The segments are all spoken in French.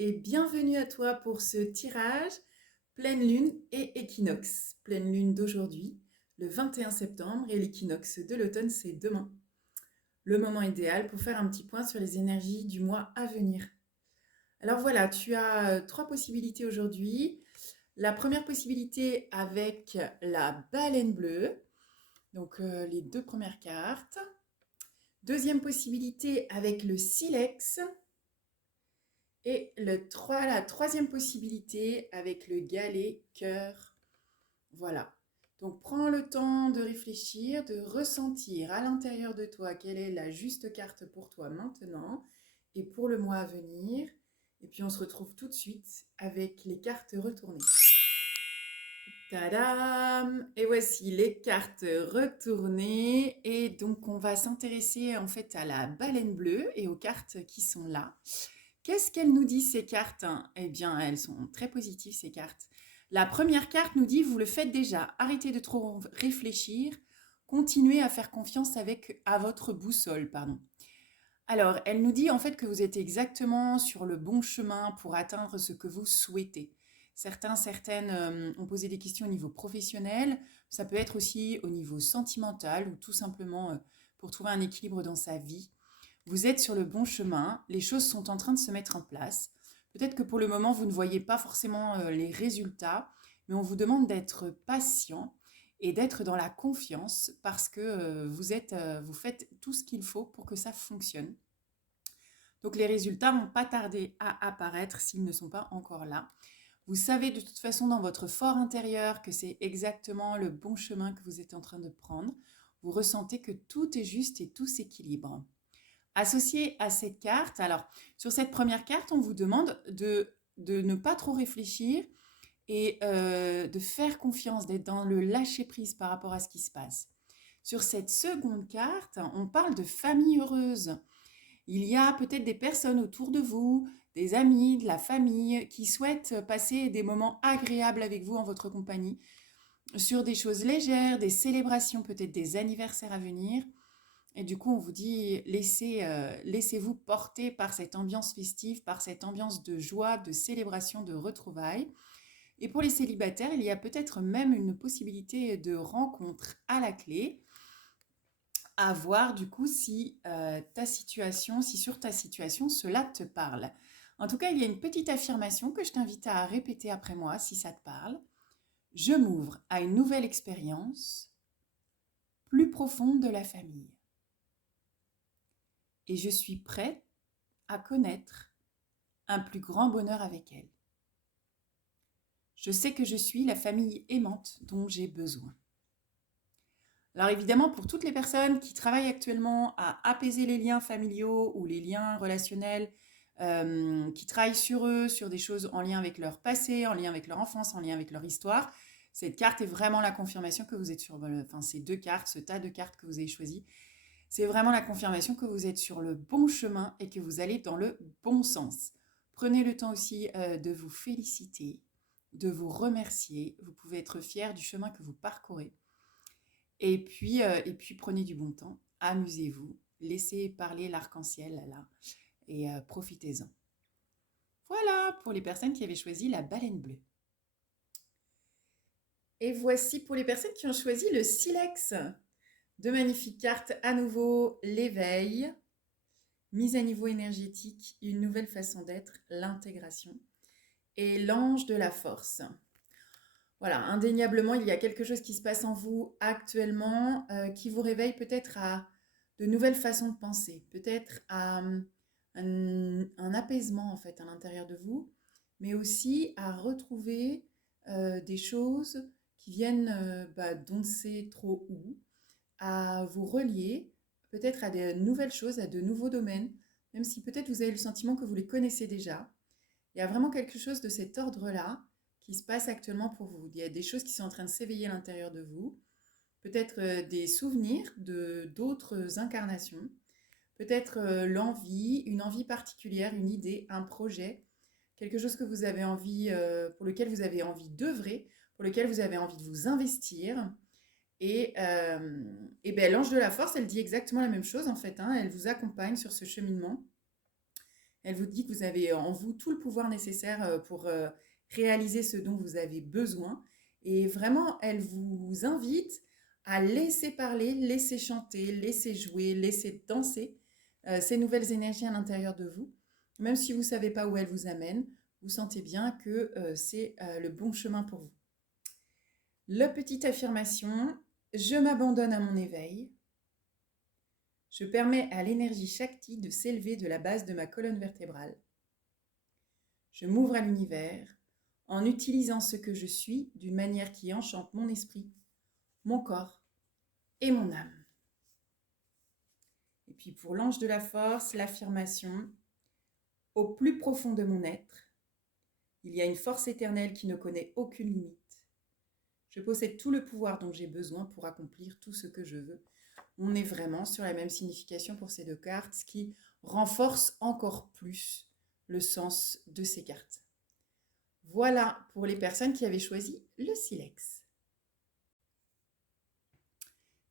et bienvenue à toi pour ce tirage pleine lune et équinoxe. Pleine lune d'aujourd'hui, le 21 septembre, et l'équinoxe de l'automne, c'est demain. Le moment idéal pour faire un petit point sur les énergies du mois à venir. Alors voilà, tu as trois possibilités aujourd'hui. La première possibilité avec la baleine bleue, donc les deux premières cartes. Deuxième possibilité avec le silex. Et la troisième possibilité avec le galet cœur. Voilà. Donc prends le temps de réfléchir, de ressentir à l'intérieur de toi quelle est la juste carte pour toi maintenant et pour le mois à venir. Et puis on se retrouve tout de suite avec les cartes retournées. Tadam! Et voici les cartes retournées. Et donc on va s'intéresser en fait à la baleine bleue et aux cartes qui sont là. Qu'est-ce qu'elles nous disent ces cartes? Eh bien, elles sont très positives ces cartes. La première carte nous dit, vous le faites déjà, arrêtez de trop réfléchir, continuez à faire confiance à votre boussole. Pardon. Alors, elle nous dit en fait que vous êtes exactement sur le bon chemin pour atteindre ce que vous souhaitez. Certaines ont posé des questions au niveau professionnel, ça peut être aussi au niveau sentimental ou tout simplement pour trouver un équilibre dans sa vie. Vous êtes sur le bon chemin, les choses sont en train de se mettre en place. Peut-être que pour le moment, vous ne voyez pas forcément les résultats, mais on vous demande d'être patient et d'être dans la confiance parce que vous faites tout ce qu'il faut pour que ça fonctionne. Donc les résultats vont pas tarder à apparaître s'ils ne sont pas encore là. Vous savez de toute façon dans votre fort intérieur que c'est exactement le bon chemin que vous êtes en train de prendre. Vous ressentez que tout est juste et tout s'équilibre. Associé à cette carte, alors sur cette première carte, on vous demande de ne pas trop réfléchir et de faire confiance, d'être dans le lâcher-prise par rapport à ce qui se passe. Sur cette seconde carte, on parle de famille heureuse. Il y a peut-être des personnes autour de vous, des amis, de la famille, qui souhaitent passer des moments agréables avec vous en votre compagnie, sur des choses légères, des célébrations, peut-être des anniversaires à venir. Et du coup, on vous dit, laissez-vous porter par cette ambiance festive, par cette ambiance de joie, de célébration, de retrouvailles. Et pour les célibataires, il y a peut-être même une possibilité de rencontre à la clé, à voir du coup si si sur ta situation, cela te parle. En tout cas, il y a une petite affirmation que je t'invite à répéter après moi si ça te parle. Je m'ouvre à une nouvelle expérience plus profonde de la famille. Et je suis prête à connaître un plus grand bonheur avec elle. Je sais que je suis la famille aimante dont j'ai besoin. Alors évidemment, pour toutes les personnes qui travaillent actuellement à apaiser les liens familiaux ou les liens relationnels, qui travaillent sur eux, sur des choses en lien avec leur passé, en lien avec leur enfance, en lien avec leur histoire, cette carte est vraiment la confirmation que vous êtes ces deux cartes, ce tas de cartes que vous avez choisi, c'est vraiment la confirmation que vous êtes sur le bon chemin et que vous allez dans le bon sens. Prenez le temps aussi de vous féliciter, de vous remercier. Vous pouvez être fier du chemin que vous parcourez. Et puis prenez du bon temps, amusez-vous, laissez parler l'arc-en-ciel là, et profitez-en. Voilà pour les personnes qui avaient choisi la baleine bleue. Et voici pour les personnes qui ont choisi le silex. Deux magnifiques cartes à nouveau, l'éveil, mise à niveau énergétique, une nouvelle façon d'être, l'intégration et l'ange de la force. Voilà, indéniablement, il y a quelque chose qui se passe en vous actuellement qui vous réveille peut-être à de nouvelles façons de penser, peut-être à un apaisement en fait à l'intérieur de vous, mais aussi à retrouver des choses qui viennent d'on ne sait trop où, à vous relier peut-être à de nouvelles choses, à de nouveaux domaines, même si peut-être vous avez le sentiment que vous les connaissez déjà. Il y a vraiment quelque chose de cet ordre-là qui se passe actuellement pour vous. Il y a des choses qui sont en train de s'éveiller à l'intérieur de vous, peut-être des souvenirs de d'autres incarnations, peut-être l'envie, une envie particulière, une idée, un projet, quelque chose que vous avez envie, pour lequel vous avez envie d'œuvrer, pour lequel vous avez envie de vous investir. Et ben, l'ange de la force, elle dit exactement la même chose en fait, hein. Elle vous accompagne sur ce cheminement. Elle vous dit que vous avez en vous tout le pouvoir nécessaire pour réaliser ce dont vous avez besoin. Et vraiment, elle vous invite à laisser parler, laisser chanter, laisser jouer, laisser danser ces nouvelles énergies à l'intérieur de vous. Même si vous ne savez pas où elles vous amènent, vous sentez bien que c'est le bon chemin pour vous. La petite affirmation, je m'abandonne à mon éveil. Je permets à l'énergie Shakti de s'élever de la base de ma colonne vertébrale. Je m'ouvre à l'univers en utilisant ce que je suis d'une manière qui enchante mon esprit, mon corps et mon âme. Et puis pour l'ange de la force, l'affirmation, au plus profond de mon être, il y a une force éternelle qui ne connaît aucune limite. Je possède tout le pouvoir dont j'ai besoin pour accomplir tout ce que je veux. On est vraiment sur la même signification pour ces deux cartes, ce qui renforce encore plus le sens de ces cartes. Voilà pour les personnes qui avaient choisi le silex.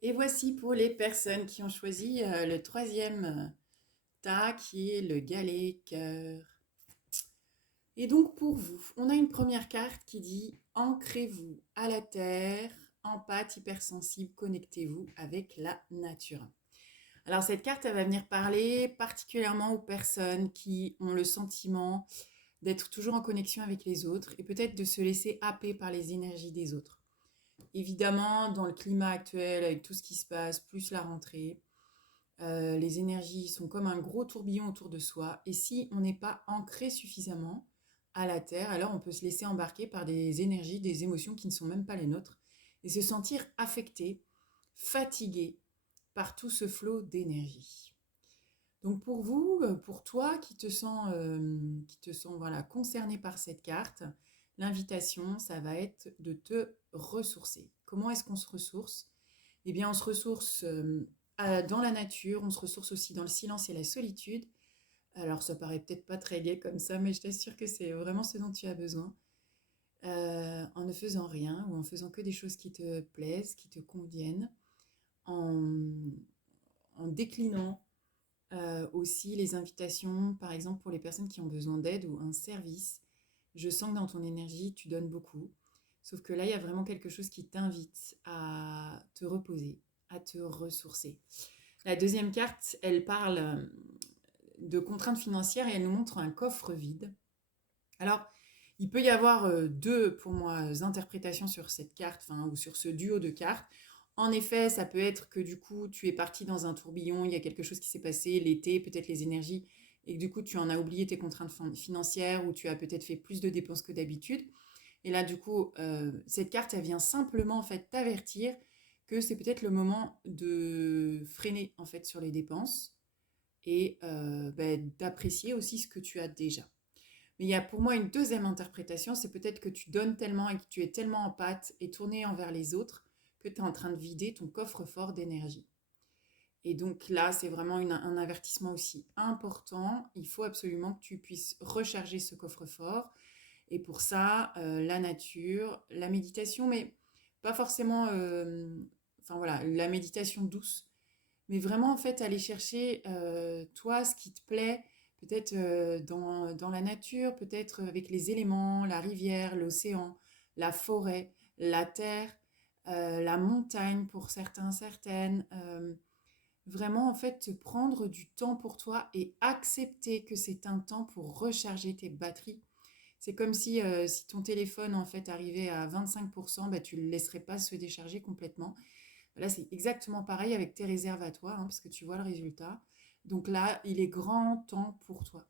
Et voici pour les personnes qui ont choisi le troisième tas qui est le galet cœur. Et donc pour vous, on a une première carte qui dit « Ancrez-vous à la terre, empathe, hypersensible, connectez-vous avec la nature ». Alors cette carte, elle va venir parler particulièrement aux personnes qui ont le sentiment d'être toujours en connexion avec les autres et peut-être de se laisser happer par les énergies des autres. Évidemment, dans le climat actuel, avec tout ce qui se passe, plus la rentrée, les énergies sont comme un gros tourbillon autour de soi. Et si on n'est pas ancré suffisamment à la terre, alors on peut se laisser embarquer par des énergies, des émotions qui ne sont même pas les nôtres et se sentir affecté, fatigué par tout ce flot d'énergie. Donc pour vous, pour toi qui te sens voilà, concerné par cette carte, l'invitation, ça va être de te ressourcer. Comment est-ce qu'on se ressource? Eh bien, on se ressource dans la nature, on se ressource aussi dans le silence et la solitude. Alors, ça paraît peut-être pas très gai comme ça, mais je t'assure que c'est vraiment ce dont tu as besoin. En ne faisant rien ou en faisant que des choses qui te plaisent, qui te conviennent, en, en déclinant aussi les invitations, par exemple pour les personnes qui ont besoin d'aide ou un service. Je sens que dans ton énergie, tu donnes beaucoup. Sauf que là, il y a vraiment quelque chose qui t'invite à te reposer, à te ressourcer. La deuxième carte, elle parle de contraintes financières et elle nous montre un coffre vide. Alors, il peut y avoir deux, pour moi, interprétations sur cette carte, ou sur ce duo de cartes. En effet, ça peut être que du coup, tu es parti dans un tourbillon, il y a quelque chose qui s'est passé, l'été, peut-être les énergies, et que du coup, tu en as oublié tes contraintes financières ou tu as peut-être fait plus de dépenses que d'habitude. Et là, du coup, cette carte, elle vient simplement en fait t'avertir que c'est peut-être le moment de freiner en fait sur les dépenses et d'apprécier aussi ce que tu as déjà. Mais il y a pour moi une deuxième interprétation, c'est peut-être que tu donnes tellement et que tu es tellement en pâte et tourné envers les autres que tu es en train de vider ton coffre-fort d'énergie. Et donc là, c'est vraiment un avertissement aussi important. Il faut absolument que tu puisses recharger ce coffre-fort. Et pour ça, la nature, la méditation, mais pas forcément, la méditation douce, mais vraiment en fait aller chercher toi ce qui te plaît, peut-être dans la nature, peut-être avec les éléments, la rivière, l'océan, la forêt, la terre, la montagne pour certains, certaines. Vraiment en fait te prendre du temps pour toi et accepter que c'est un temps pour recharger tes batteries. C'est comme si ton téléphone en fait arrivait à 25%, bah, tu ne le laisserais pas se décharger complètement. Là, c'est exactement pareil avec tes réserves à toi, parce que tu vois le résultat. Donc là, il est grand temps pour toi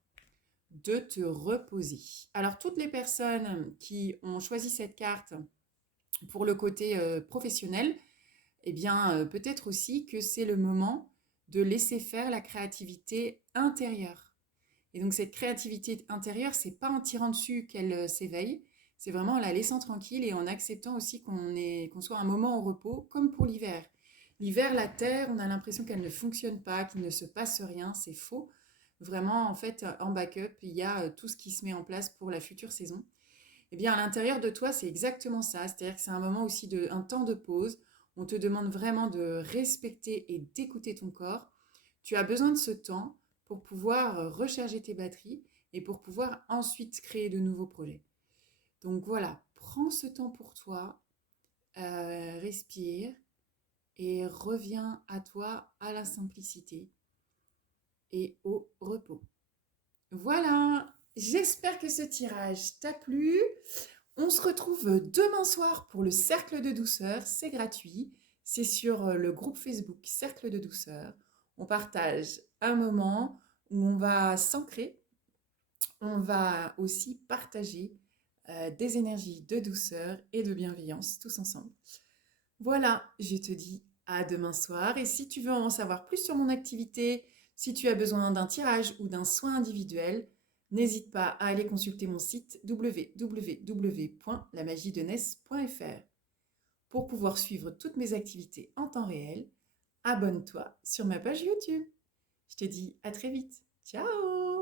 de te reposer. Alors, toutes les personnes qui ont choisi cette carte pour le côté professionnel, eh bien, peut-être aussi que c'est le moment de laisser faire la créativité intérieure. Et donc, cette créativité intérieure, c'est pas en tirant dessus qu'elle s'éveille, c'est vraiment en la laissant tranquille et en acceptant aussi qu'on soit un moment au repos, comme pour l'hiver. L'hiver, la Terre, on a l'impression qu'elle ne fonctionne pas, qu'il ne se passe rien, c'est faux. Vraiment, en fait, en backup, il y a tout ce qui se met en place pour la future saison. Eh bien, à l'intérieur de toi, c'est exactement ça. C'est-à-dire que c'est un moment aussi un temps de pause. On te demande vraiment de respecter et d'écouter ton corps. Tu as besoin de ce temps pour pouvoir recharger tes batteries et pour pouvoir ensuite créer de nouveaux projets. Donc voilà, prends ce temps pour toi, respire et reviens à toi, à la simplicité et au repos. Voilà, j'espère que ce tirage t'a plu. On se retrouve demain soir pour le Cercle de douceur, c'est gratuit. C'est sur le groupe Facebook Cercle de douceur. On partage un moment où on va s'ancrer. On va aussi partager des énergies de douceur et de bienveillance tous ensemble. Voilà, je te dis à demain soir. Et si tu veux en savoir plus sur mon activité, si tu as besoin d'un tirage ou d'un soin individuel, n'hésite pas à aller consulter mon site www.lamagiedeness.fr. Pour pouvoir suivre toutes mes activités en temps réel, abonne-toi sur ma page YouTube. Je te dis à très vite. Ciao!